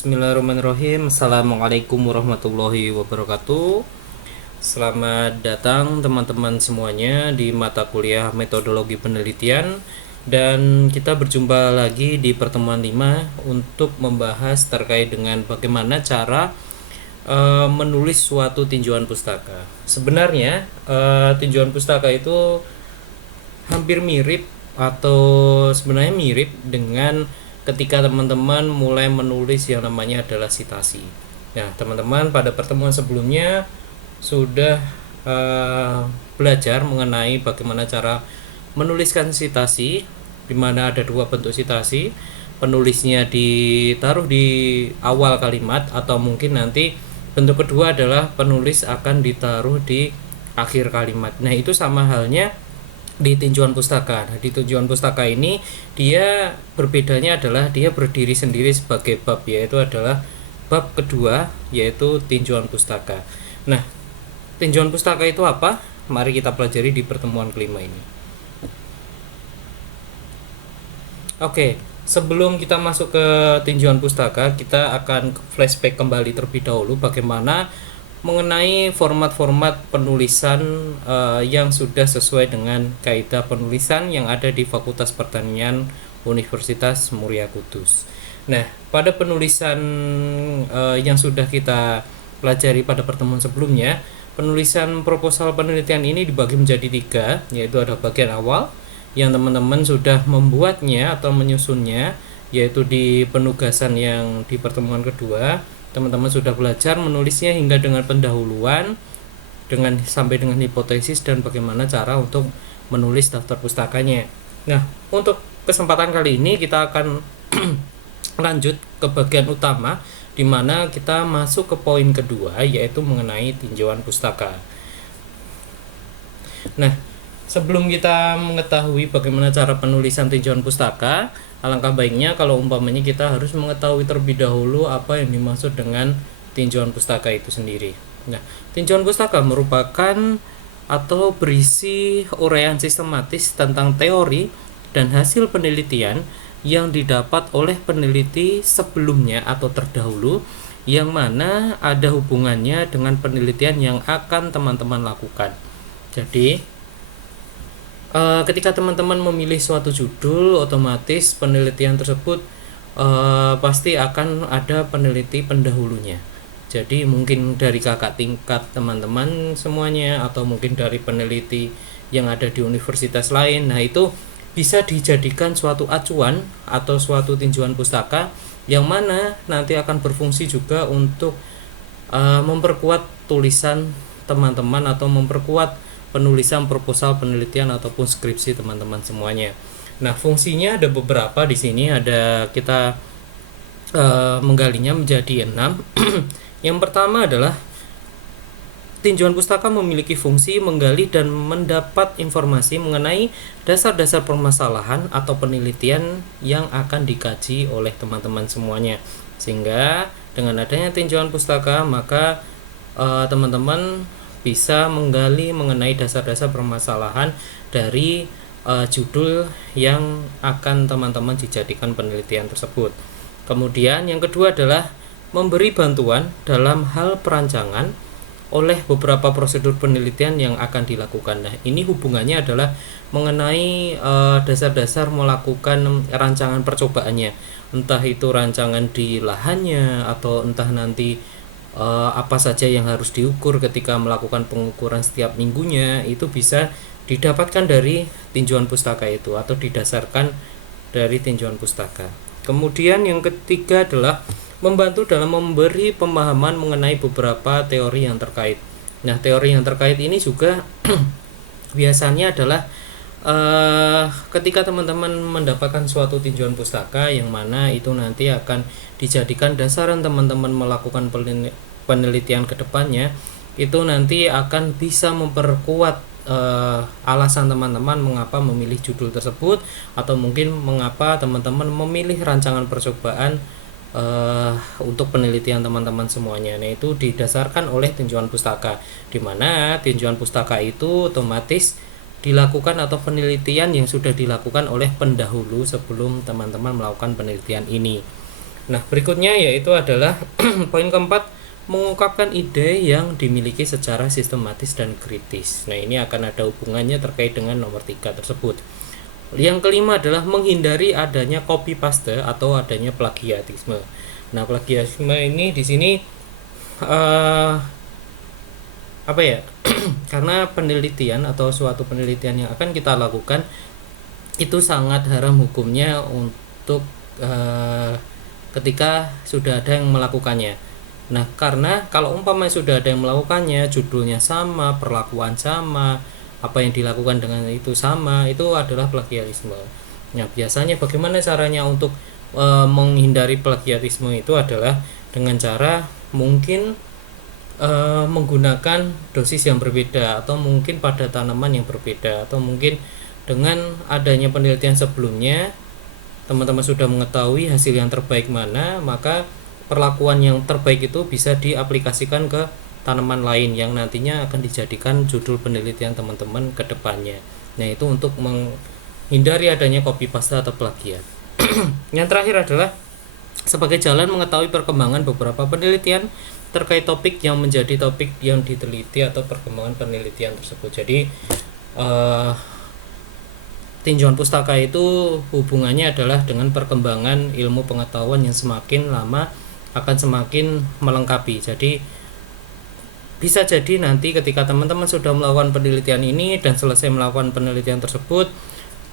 Bismillahirrahmanirrahim. Assalamualaikum warahmatullahi wabarakatuh. Selamat datang teman-teman semuanya di mata kuliah metodologi penelitian. Dan kita berjumpa lagi di pertemuan 5 untuk membahas terkait dengan bagaimana cara menulis suatu tinjauan pustaka. Sebenarnya tinjauan pustaka itu hampir mirip atau sebenarnya mirip dengan ketika teman-teman mulai menulis yang namanya adalah sitasi. Nah, teman-teman pada pertemuan sebelumnya sudah belajar mengenai bagaimana cara menuliskan sitasi, di mana ada dua bentuk sitasi. Penulisnya ditaruh di awal kalimat atau mungkin nanti bentuk kedua adalah penulis akan ditaruh di akhir kalimat. Nah, itu sama halnya di tinjauan pustaka. Nah, di tinjauan pustaka ini dia berbedanya adalah dia berdiri sendiri sebagai bab, yaitu adalah bab kedua, yaitu tinjauan pustaka. Nah, tinjauan pustaka itu apa? Mari kita pelajari di pertemuan kelima ini. Oke, sebelum kita masuk ke tinjauan pustaka, kita akan flashback kembali terlebih dahulu bagaimana mengenai format-format penulisan yang sudah sesuai dengan kaidah penulisan yang ada di Fakultas Pertanian Universitas Muria Kudus. Nah, pada penulisan yang sudah kita pelajari pada pertemuan sebelumnya, penulisan proposal penelitian ini dibagi menjadi 3, yaitu ada bagian awal yang teman-teman sudah membuatnya atau menyusunnya, yaitu di penugasan yang di pertemuan kedua. Teman-teman sudah belajar menulisnya hingga dengan pendahuluan, dengan sampai dengan hipotesis dan bagaimana cara untuk menulis daftar pustakanya. Nah, untuk kesempatan kali ini kita akan lanjut ke bagian utama, di mana kita masuk ke poin kedua, yaitu mengenai tinjauan pustaka. Nah, sebelum kita mengetahui bagaimana cara penulisan tinjauan pustaka, alangkah baiknya kalau umpamanya kita harus mengetahui terlebih dahulu apa yang dimaksud dengan tinjauan pustaka itu sendiri. Nah, tinjauan pustaka merupakan atau berisi uraian sistematis tentang teori dan hasil penelitian yang didapat oleh peneliti sebelumnya atau terdahulu, yang mana ada hubungannya dengan penelitian yang akan teman-teman lakukan. Jadi ketika teman-teman memilih suatu judul, otomatis penelitian tersebut pasti akan ada peneliti pendahulunya. Jadi mungkin dari kakak tingkat teman-teman semuanya, atau mungkin dari peneliti yang ada di universitas lain. Nah, itu bisa dijadikan suatu acuan atau suatu tinjauan pustaka yang mana nanti akan berfungsi juga untuk memperkuat tulisan teman-teman atau memperkuat penulisan proposal penelitian ataupun skripsi teman-teman semuanya. Nah, fungsinya ada beberapa di sini, ada kita menggalinya menjadi 6. Yang pertama adalah tinjauan pustaka memiliki fungsi menggali dan mendapat informasi mengenai dasar-dasar permasalahan atau penelitian yang akan dikaji oleh teman-teman semuanya. Sehingga dengan adanya tinjauan pustaka, maka teman-teman bisa menggali mengenai dasar-dasar permasalahan dari judul yang akan teman-teman dijadikan penelitian tersebut. Kemudian yang kedua adalah memberi bantuan dalam hal perancangan oleh beberapa prosedur penelitian yang akan dilakukan. Nah, ini hubungannya adalah mengenai dasar-dasar melakukan rancangan percobaannya, entah itu rancangan di lahannya atau entah nanti apa saja yang harus diukur ketika melakukan pengukuran setiap minggunya, itu bisa didapatkan dari tinjauan pustaka itu atau didasarkan dari tinjauan pustaka. Kemudian yang ketiga adalah membantu dalam memberi pemahaman mengenai beberapa teori yang terkait. Nah, teori yang terkait ini juga biasanya adalah ketika teman-teman mendapatkan suatu tinjauan pustaka yang mana itu nanti akan dijadikan dasaran teman-teman melakukan penelitian ke depannya, itu nanti akan bisa memperkuat alasan teman-teman mengapa memilih judul tersebut, atau mungkin mengapa teman-teman memilih rancangan percobaan untuk penelitian teman-teman semuanya. Nah, itu didasarkan oleh tinjauan pustaka, di mana tinjauan pustaka itu otomatis dilakukan atau penelitian yang sudah dilakukan oleh pendahulu sebelum teman-teman melakukan penelitian ini. Nah, berikutnya yaitu adalah poin keempat, mengungkapkan ide yang dimiliki secara sistematis dan kritis. Nah, ini akan ada hubungannya terkait dengan nomor 3 tersebut. Yang kelima adalah menghindari adanya copy paste atau adanya plagiatisme. Nah, plagiatisme ini di sini apa ya? Karena penelitian atau suatu penelitian yang akan kita lakukan itu sangat haram hukumnya untuk ketika sudah ada yang melakukannya. Nah, karena kalau umpamanya sudah ada yang melakukannya, judulnya sama, perlakuan sama, apa yang dilakukan dengan itu sama, itu adalah plagiarisme. Nah, biasanya bagaimana caranya untuk menghindari plagiarisme itu adalah dengan cara mungkin menggunakan dosis yang berbeda, atau mungkin pada tanaman yang berbeda, atau mungkin dengan adanya penelitian sebelumnya teman-teman sudah mengetahui hasil yang terbaik mana, maka perlakuan yang terbaik itu bisa diaplikasikan ke tanaman lain yang nantinya akan dijadikan judul penelitian teman-teman ke depannya. Nah, itu untuk menghindari adanya copy paste atau plagiat. Yang terakhir adalah sebagai jalan mengetahui perkembangan beberapa penelitian terkait topik yang menjadi topik yang diteliti atau perkembangan penelitian tersebut. Jadi tinjauan pustaka itu hubungannya adalah dengan perkembangan ilmu pengetahuan yang semakin lama akan semakin melengkapi. Jadi bisa jadi nanti ketika teman-teman sudah melakukan penelitian ini dan selesai melakukan penelitian tersebut,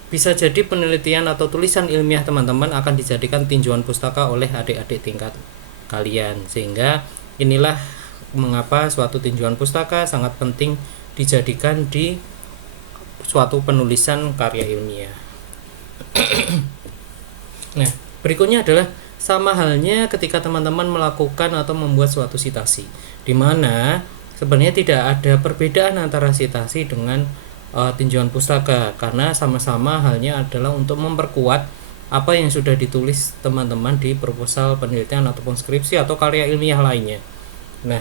bisa jadi penelitian atau tulisan ilmiah teman-teman akan dijadikan tinjauan pustaka oleh adik-adik tingkat kalian. Sehingga inilah mengapa suatu tinjauan pustaka sangat penting dijadikan di suatu penulisan karya ilmiah. Nah, berikutnya adalah sama halnya ketika teman-teman melakukan atau membuat suatu sitasi, di mana sebenarnya tidak ada perbedaan antara sitasi dengan tinjauan pustaka, karena sama-sama halnya adalah untuk memperkuat apa yang sudah ditulis teman-teman di proposal penelitian ataupun skripsi atau karya ilmiah lainnya. Nah,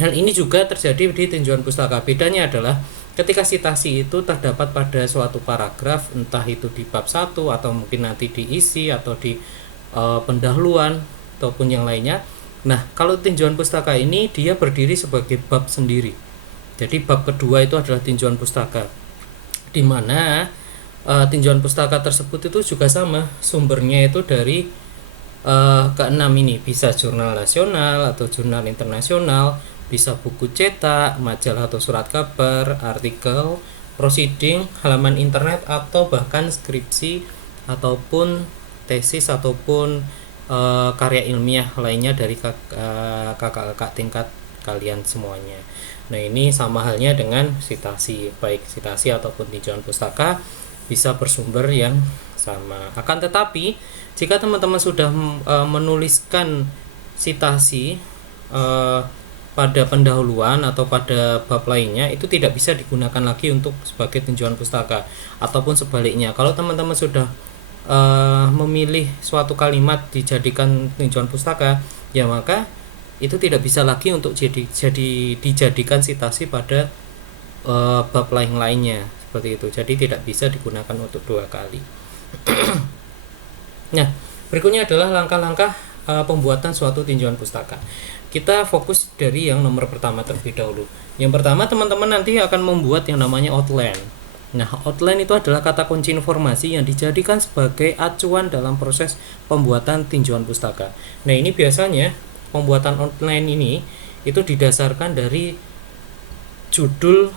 hal ini juga terjadi di tinjauan pustaka. Bedanya adalah ketika sitasi itu terdapat pada suatu paragraf, entah itu di bab 1 atau mungkin nanti diisi atau di pendahuluan ataupun yang lainnya. Nah, kalau tinjauan pustaka ini dia berdiri sebagai bab sendiri. Jadi bab kedua itu adalah tinjauan pustaka, di mana tinjauan pustaka tersebut itu juga sama, sumbernya itu dari keenam ini, bisa jurnal nasional atau jurnal internasional, bisa buku cetak, majalah atau surat kabar, artikel, proceeding, halaman internet, atau bahkan skripsi ataupun tesis ataupun karya ilmiah lainnya dari kakak-kakak tingkat kalian semuanya. Nah, ini sama halnya dengan sitasi, baik sitasi ataupun tinjauan pustaka bisa bersumber yang sama. Akan tetapi jika teman-teman sudah menuliskan sitasi pada pendahuluan atau pada bab lainnya, itu tidak bisa digunakan lagi untuk sebagai tinjauan pustaka. Ataupun sebaliknya, kalau teman-teman sudah memilih suatu kalimat dijadikan tinjauan pustaka, ya maka itu tidak bisa lagi untuk dijadikan sitasi pada bab lainnya seperti itu. Jadi tidak bisa digunakan untuk dua kali. Nah, berikutnya adalah langkah-langkah pembuatan suatu tinjauan pustaka. Kita fokus dari yang nomor pertama terlebih dahulu. Yang pertama, teman-teman nanti akan membuat yang namanya outline. Nah, outline itu adalah kata kunci informasi yang dijadikan sebagai acuan dalam proses pembuatan tinjauan pustaka. Nah, ini biasanya pembuatan outline ini itu didasarkan dari judul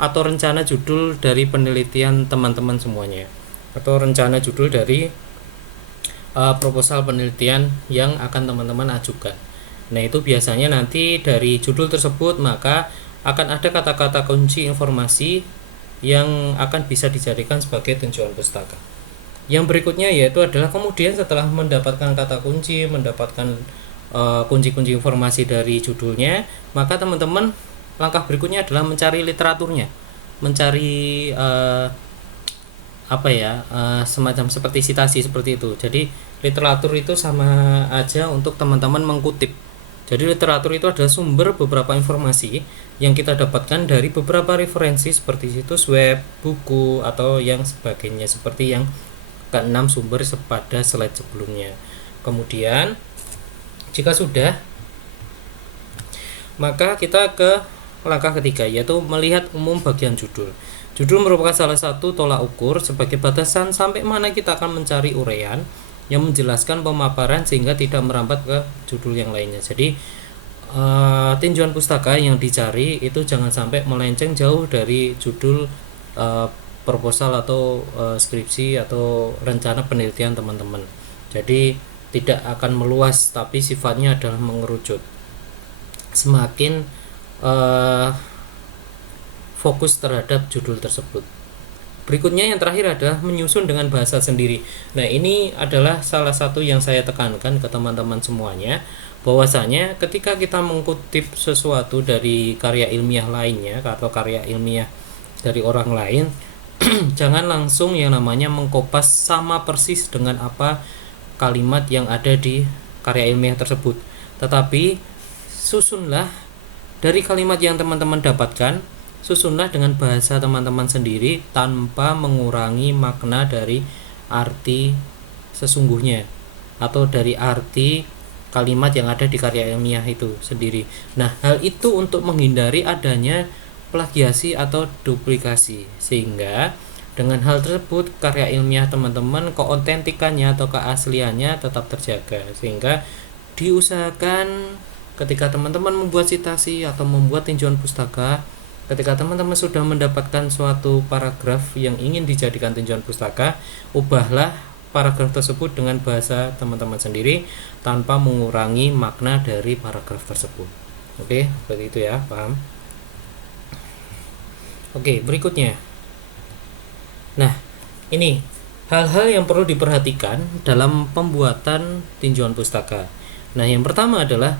atau rencana judul dari penelitian teman-teman semuanya, atau rencana judul dari proposal penelitian yang akan teman-teman ajukan. Nah, itu biasanya nanti dari judul tersebut maka akan ada kata-kata kunci informasi yang akan bisa dijadikan sebagai tinjauan pustaka. Yang berikutnya yaitu adalah kemudian setelah mendapatkan kata kunci, mendapatkan kunci-kunci informasi dari judulnya, maka teman-teman langkah berikutnya adalah mencari literaturnya, mencari semacam seperti citasi seperti itu. Jadi literatur itu sama aja untuk teman-teman mengkutip. Jadi literatur itu adalah sumber beberapa informasi yang kita dapatkan dari beberapa referensi seperti situs web, buku, atau yang sebagainya, seperti yang keenam sumber pada slide sebelumnya. Kemudian jika sudah, maka kita ke langkah ketiga, yaitu melihat umum bagian judul. Judul merupakan salah satu tolak ukur sebagai batasan sampai mana kita akan mencari uraian yang menjelaskan pemaparan sehingga tidak merambat ke judul yang lainnya. Jadi tinjauan pustaka yang dicari itu jangan sampai melenceng jauh dari judul proposal atau skripsi atau rencana penelitian teman-teman. Jadi tidak akan meluas, tapi sifatnya adalah mengerucut. Semakin fokus terhadap judul tersebut. Berikutnya yang terakhir adalah menyusun dengan bahasa sendiri. Nah, ini adalah salah satu yang saya tekankan ke teman-teman semuanya, bahwasanya ketika kita mengutip sesuatu dari karya ilmiah lainnya atau karya ilmiah dari orang lain, jangan langsung yang namanya mengkopas sama persis dengan apa kalimat yang ada di karya ilmiah tersebut. Tetapi susunlah dari kalimat yang teman-teman dapatkan, susunlah dengan bahasa teman-teman sendiri tanpa mengurangi makna dari arti sesungguhnya atau dari arti kalimat yang ada di karya ilmiah itu sendiri. Nah, hal itu untuk menghindari adanya plagiasi atau duplikasi, sehingga dengan hal tersebut karya ilmiah teman-teman keotentikannya atau keasliannya tetap terjaga. Sehingga diusahakan ketika teman-teman membuat citasi atau membuat tinjauan pustaka, ketika teman-teman sudah mendapatkan suatu paragraf yang ingin dijadikan tinjauan pustaka, ubahlah paragraf tersebut dengan bahasa teman-teman sendiri tanpa mengurangi makna dari paragraf tersebut. Oke, seperti itu ya, paham? Oke, berikutnya. Nah, ini hal-hal yang perlu diperhatikan dalam pembuatan tinjauan pustaka. Nah, yang pertama adalah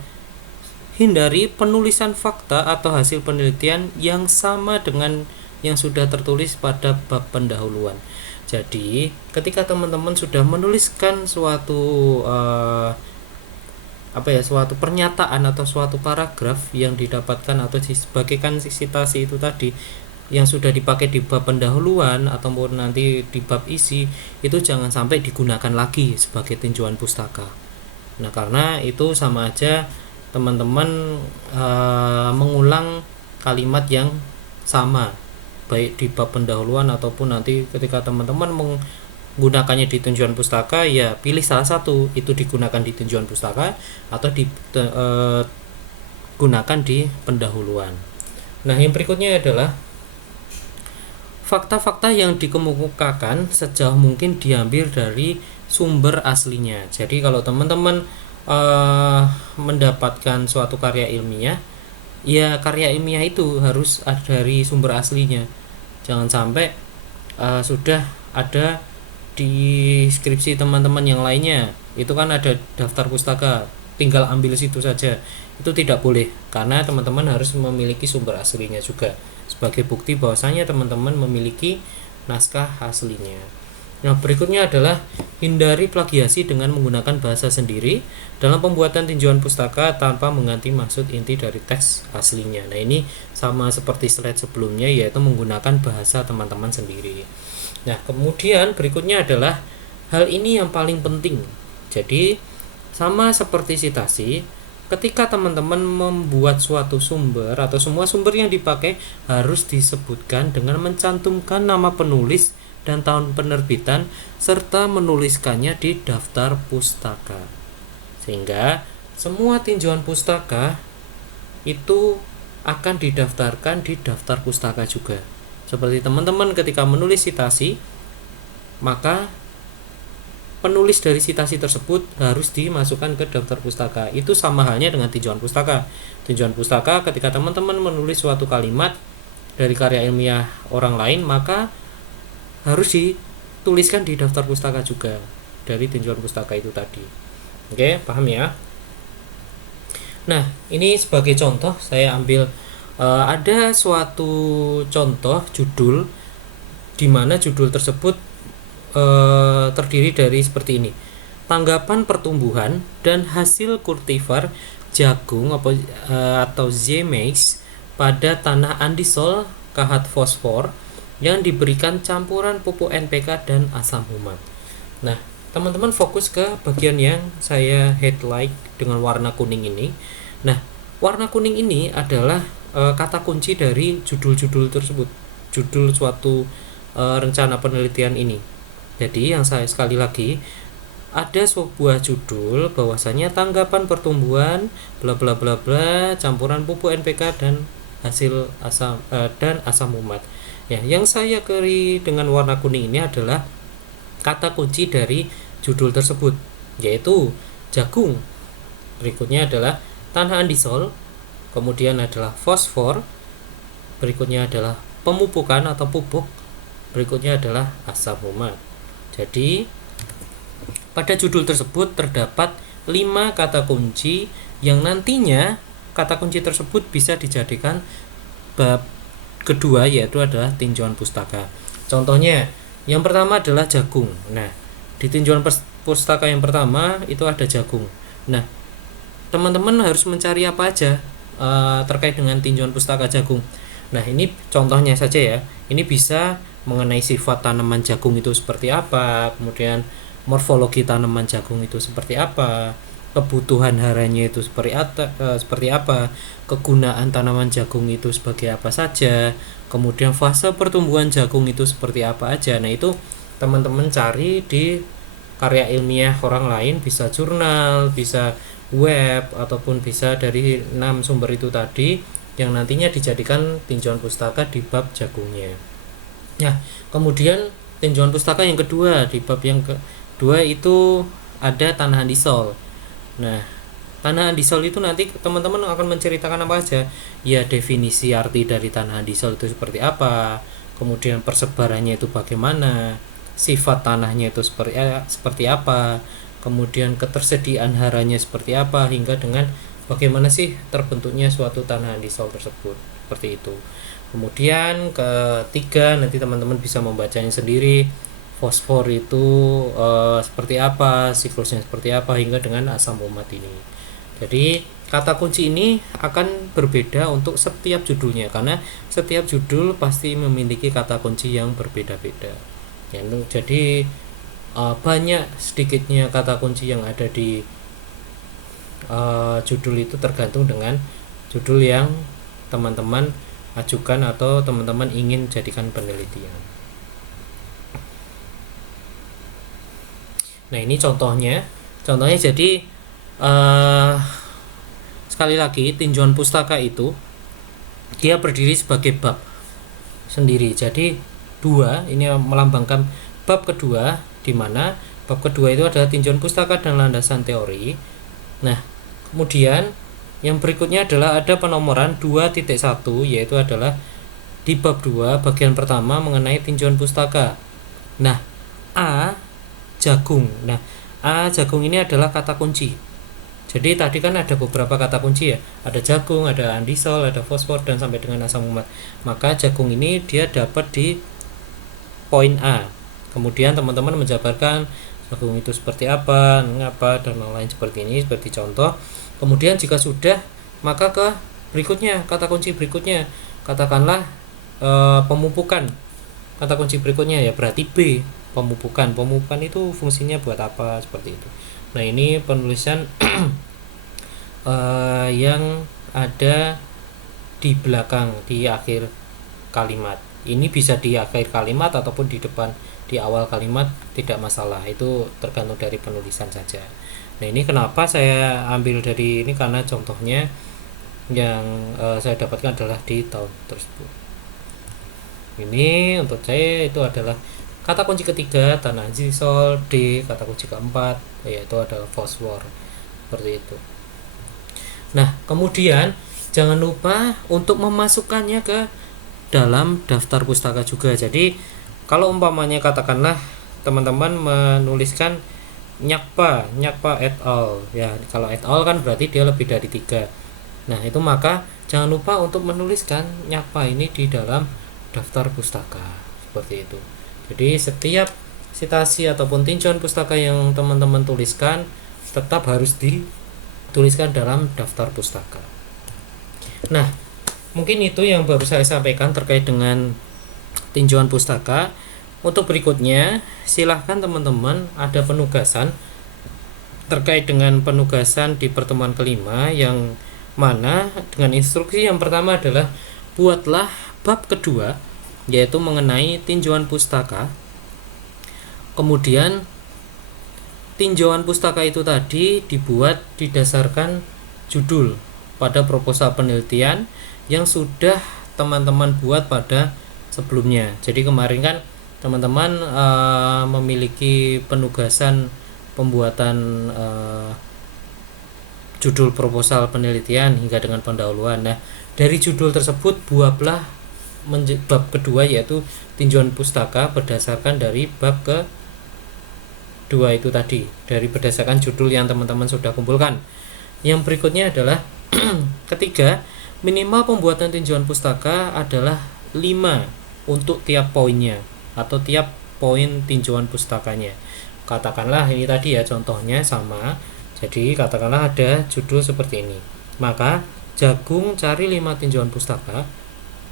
hindari penulisan fakta atau hasil penelitian yang sama dengan yang sudah tertulis pada bab pendahuluan. Jadi, ketika teman-teman sudah menuliskan suatu suatu pernyataan atau suatu paragraf yang didapatkan atau disebagaikan citasi itu tadi yang sudah dipakai di bab pendahuluan ataupun nanti di bab isi, itu jangan sampai digunakan lagi sebagai tinjauan pustaka. Nah, karena itu sama aja teman-teman mengulang kalimat yang sama baik di bab pendahuluan ataupun nanti ketika teman-teman menggunakannya di tinjauan pustaka, ya pilih salah satu, itu digunakan di tinjauan pustaka atau digunakan di pendahuluan. Nah, yang berikutnya adalah fakta-fakta yang dikemukakan sejauh mungkin diambil dari sumber aslinya. Jadi kalau teman-teman mendapatkan suatu karya ilmiah, ya karya ilmiah itu harus ada dari sumber aslinya. Jangan sampai sudah ada di skripsi teman-teman yang lainnya, itu kan ada daftar pustaka, tinggal ambil situ saja. Itu tidak boleh, karena teman-teman harus memiliki sumber aslinya juga sebagai bukti bahwasanya teman-teman memiliki naskah aslinya. Nah, berikutnya adalah hindari plagiasi dengan menggunakan bahasa sendiri dalam pembuatan tinjauan pustaka tanpa mengganti maksud inti dari teks aslinya. Nah, ini sama seperti slide sebelumnya, yaitu menggunakan bahasa teman-teman sendiri. Nah, kemudian berikutnya adalah hal ini yang paling penting. Jadi, sama seperti citasi, ketika teman-teman membuat suatu sumber atau semua sumber yang dipakai harus disebutkan dengan mencantumkan nama penulis dan tahun penerbitan serta menuliskannya di daftar pustaka, sehingga semua tinjauan pustaka itu akan didaftarkan di daftar pustaka juga. Seperti teman-teman ketika menulis citasi, maka penulis dari citasi tersebut harus dimasukkan ke daftar pustaka. Itu sama halnya dengan tinjauan pustaka. Tinjauan pustaka ketika teman-teman menulis suatu kalimat dari karya ilmiah orang lain, maka harus dituliskan di daftar pustaka juga dari tinjauan pustaka itu tadi. Oke, paham ya? Nah, ini sebagai contoh saya ambil ada suatu contoh judul di mana judul tersebut terdiri dari seperti ini: tanggapan pertumbuhan dan hasil kultivar jagung atau zemaix pada tanah andisol kahat fosfor yang diberikan campuran pupuk NPK dan asam humat. Nah, teman-teman fokus ke bagian yang saya highlight dengan warna kuning ini. Nah, warna kuning ini adalah kata kunci dari judul-judul tersebut, judul suatu rencana penelitian ini. Jadi yang saya sekali lagi, ada sebuah judul bahwasanya tanggapan pertumbuhan bla bla bla bla campuran pupuk NPK dan hasil asam umat. Ya, yang saya kiri dengan warna kuning ini adalah kata kunci dari judul tersebut, yaitu jagung. Berikutnya adalah tanah andisol, kemudian adalah fosfor, berikutnya adalah pemupukan atau pupuk, berikutnya adalah asam umat. Jadi pada judul tersebut terdapat 5 kata kunci yang nantinya kata kunci tersebut bisa dijadikan bab kedua, yaitu adalah tinjauan pustaka. Contohnya, yang pertama adalah jagung. Nah, di tinjauan pustaka yang pertama itu ada jagung. Nah, teman-teman harus mencari apa aja terkait dengan tinjauan pustaka jagung. Nah, ini contohnya saja ya. Ini bisa mengenai sifat tanaman jagung itu seperti apa, kemudian morfologi tanaman jagung itu seperti apa, kebutuhan haranya itu seperti apa, kegunaan tanaman jagung itu sebagai apa saja, kemudian fase pertumbuhan jagung itu seperti apa aja. Nah, itu teman-teman cari di karya ilmiah orang lain, bisa jurnal, bisa web, ataupun bisa dari 6 sumber itu tadi yang nantinya dijadikan tinjauan pustaka di bab jagungnya. Nah, kemudian tinjauan pustaka yang kedua, di bab yang kedua itu ada tanah andisol. Nah, tanah andisol itu nanti teman-teman akan menceritakan apa aja? Ya, definisi arti dari tanah andisol itu seperti apa, kemudian persebarannya itu bagaimana, sifat tanahnya itu seperti apa, kemudian ketersediaan haranya seperti apa, hingga dengan bagaimana sih terbentuknya suatu tanah andisol tersebut, seperti itu. Kemudian ketiga, nanti teman-teman bisa membacanya sendiri, fosfor itu seperti apa, siklusnya seperti apa, hingga dengan asam umat ini. Jadi kata kunci ini akan berbeda untuk setiap judulnya, karena setiap judul pasti memiliki kata kunci yang berbeda-beda ya. Jadi banyak sedikitnya kata kunci yang ada di judul itu tergantung dengan judul yang teman-teman ajukan atau teman-teman ingin jadikan penelitian. Nah, ini contohnya jadi sekali lagi, tinjauan pustaka itu dia berdiri sebagai bab sendiri. Jadi ini melambangkan bab kedua, di mana bab kedua itu adalah tinjauan pustaka dan landasan teori. Nah, kemudian yang berikutnya adalah ada penomoran 2.1, yaitu adalah di bab 2 bagian pertama mengenai tinjauan pustaka. Nah, jagung. Nah, jagung ini adalah kata kunci. Jadi tadi kan ada beberapa kata kunci ya, ada jagung, ada andisol, ada fosfor, dan sampai dengan asam umat. Maka jagung ini dia dapat di poin A. Kemudian teman-teman menjabarkan jagung itu seperti apa, mengapa, dan lain seperti ini, seperti contoh. Kemudian jika sudah, maka ke berikutnya, kata kunci berikutnya, katakanlah pemupukan. Kata kunci berikutnya ya berarti B, pemupukan itu fungsinya buat apa, seperti itu. Nah, ini penulisan yang ada di belakang, di akhir kalimat. Ini bisa di akhir kalimat ataupun di depan, di awal kalimat, tidak masalah, itu tergantung dari penulisan saja. Nah, ini kenapa saya ambil dari ini, karena contohnya yang saya dapatkan adalah di tahun tersebut. Ini untuk saya itu adalah kata kunci ketiga tanah andisol, D kata kunci keempat yaitu adalah fosfor, seperti itu. Nah, kemudian jangan lupa untuk memasukkannya ke dalam daftar pustaka juga. Jadi kalau umpamanya katakanlah teman-teman menuliskan Nyakpa et al. Ya, kalau et al kan berarti dia lebih dari 3. Nah, itu maka jangan lupa untuk menuliskan Nyakpa ini di dalam daftar pustaka, seperti itu. Jadi setiap citasi ataupun tinjauan pustaka yang teman-teman tuliskan tetap harus dituliskan dalam daftar pustaka. Nah, mungkin itu yang baru saya sampaikan terkait dengan tinjauan pustaka. Untuk berikutnya, silahkan teman-teman ada penugasan terkait dengan penugasan di pertemuan kelima, yang mana dengan instruksi yang pertama adalah buatlah bab kedua, yaitu mengenai tinjauan pustaka. Kemudian tinjauan pustaka itu tadi dibuat didasarkan judul pada proposal penelitian yang sudah teman-teman buat pada sebelumnya. Jadi kemarin kan teman-teman memiliki penugasan pembuatan judul proposal penelitian hingga dengan pendahuluan. Nah, dari judul tersebut buatlah bab kedua, yaitu tinjauan pustaka berdasarkan dari bab kedua itu tadi, dari berdasarkan judul yang teman-teman sudah kumpulkan. Yang berikutnya adalah ketiga, minimal pembuatan tinjauan pustaka adalah 5 untuk tiap poinnya atau tiap poin tinjauan pustakanya. Katakanlah ini tadi ya contohnya sama. Jadi katakanlah ada judul seperti ini. Maka jagung cari 5 tinjauan pustaka,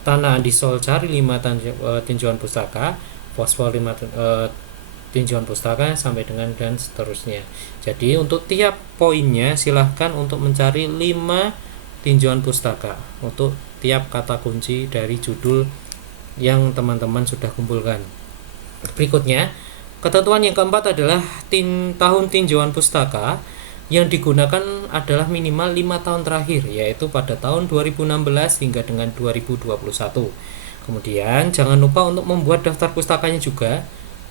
tanah andisol cari 5 tinjauan pustaka, fosfor 5 tinjauan pustaka, sampai dengan dan seterusnya. Jadi untuk tiap poinnya silahkan untuk mencari 5 tinjauan pustaka untuk tiap kata kunci dari judul yang teman-teman sudah kumpulkan. Berikutnya, ketentuan yang keempat adalah tahun tinjauan pustaka yang digunakan adalah minimal 5 tahun terakhir, yaitu pada tahun 2016 hingga dengan 2021. Kemudian jangan lupa untuk membuat daftar pustakanya juga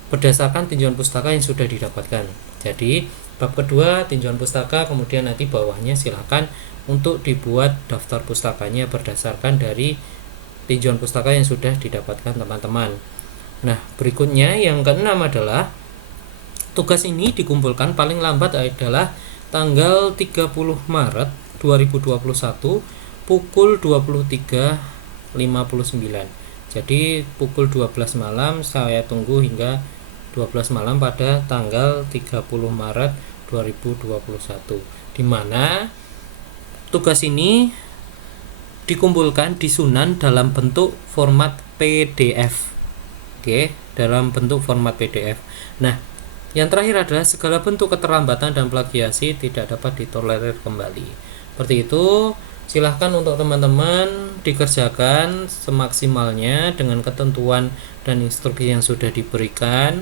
berdasarkan tinjauan pustaka yang sudah didapatkan. Jadi bab kedua tinjauan pustaka, kemudian nanti bawahnya silakan untuk dibuat daftar pustakanya berdasarkan dari tinjauan pustaka yang sudah didapatkan teman-teman. Nah, berikutnya yang keenam adalah tugas ini dikumpulkan paling lambat adalah tanggal 30 Maret 2021 pukul 23.59. Jadi pukul 12 malam, saya tunggu hingga 12 malam pada tanggal 30 Maret 2021, di mana tugas ini dikumpulkan, disusun dalam bentuk format PDF. Oke, dalam bentuk format PDF. Nah, yang terakhir adalah segala bentuk keterlambatan dan plagiasi tidak dapat ditolerir kembali. Seperti itu, silahkan untuk teman-teman dikerjakan semaksimalnya dengan ketentuan dan instruksi yang sudah diberikan.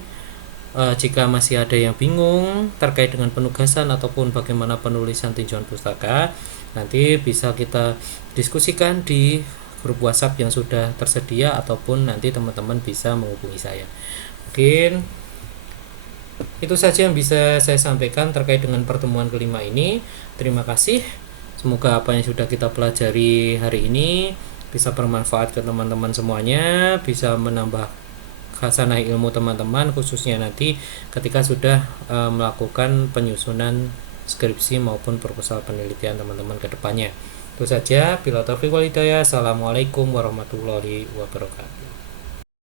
Jika masih ada yang bingung terkait dengan penugasan ataupun bagaimana penulisan tinjauan pustaka, nanti bisa kita diskusikan di grup WhatsApp yang sudah tersedia, ataupun nanti teman-teman bisa menghubungi saya. Mungkin itu saja yang bisa saya sampaikan terkait dengan pertemuan kelima ini. Terima kasih. Semoga apa yang sudah kita pelajari hari ini bisa bermanfaat ke teman-teman semuanya, bisa menambah khasanah ilmu teman-teman, khususnya nanti ketika sudah melakukan penyusunan skripsi maupun proposal penelitian teman-teman ke depannya. Itu saja. Bila taufiq wal hidayah. Assalamualaikum warahmatullahi wabarakatuh.